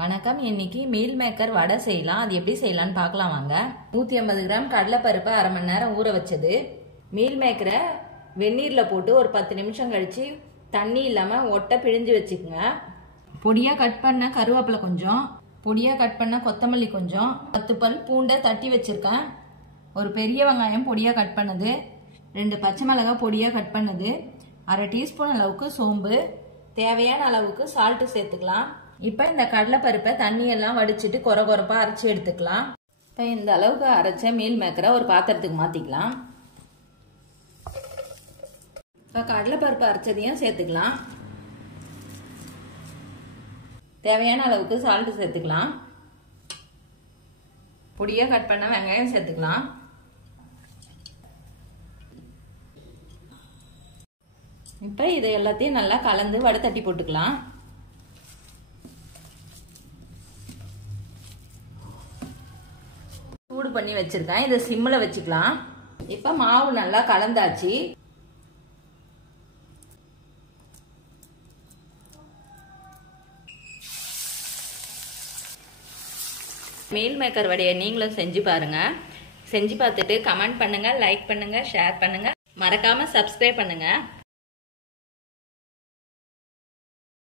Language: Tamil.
வணக்கம். இன்னைக்கு மீல் மேக்கர் வடை செய்யலாம். அது எப்படி செய்யலாம்னு பார்க்கலாம் வாங்க. 150 கிராம் கடலைப்பருப்பு அரை மணி நேரம் ஊற வச்சது. மீல் மேக்கரை வெந்நீர்ல போட்டு ஒரு 10 நிமிஷம் கழிச்சு தண்ணி இல்லாம ஒட்டை பிழிஞ்சு வச்சுக்கோங்க. பொடியா கட் பண்ண கருவேப்பிலை கொஞ்சம், பொடியா கட் பண்ண கொத்தமல்லி கொஞ்சம், 10 பல் பூண்டை தட்டி வச்சிருக்கேன், ஒரு பெரிய வெங்காயம் பொடியா கட் பண்ணது, 2 பச்சை மிளகாய் பொடியா கட் பண்ணது, அரை டீஸ்பூன் அளவுக்கு சோம்பு, தேவையான அளவுக்கு சால்ட் சேர்த்துக்கலாம். இப்போ இந்த கடலைப்பருப்பை தண்ணியெல்லாம் வடிச்சிட்டு கொரகொரப்பா அரைச்சி எடுத்துக்கலாம். இப்போ இந்த அளவுக்கு அரைச்ச மீல் மேக்கரை ஒரு பாத்திரத்துக்கு மாற்றிக்கலாம். இப்போ கடலைப்பருப்பு அரைச்சதையும் சேர்த்துக்கலாம். தேவையான அளவுக்கு சால்ட் சேர்த்துக்கலாம். பொடியாக கட் பண்ண வெங்காயம் சேர்த்துக்கலாம். இப்போ இதை எல்லாத்தையும் நல்லா கலந்து வடை தட்டி போட்டுக்கலாம். சூடு பண்ணி வச்சிருக்கேன், இதை சிம்மில் வச்சுக்கலாம். இப்போ மாவு நல்லா கலந்தாச்சு. மீல் மேக்கர் வடையை நீங்களும் செஞ்சு பாருங்க. செஞ்சு பார்த்துட்டு கமெண்ட் பண்ணுங்க, லைக் பண்ணுங்க, ஷேர் பண்ணுங்க, மறக்காம சப்ஸ்கிரைப் பண்ணுங்க.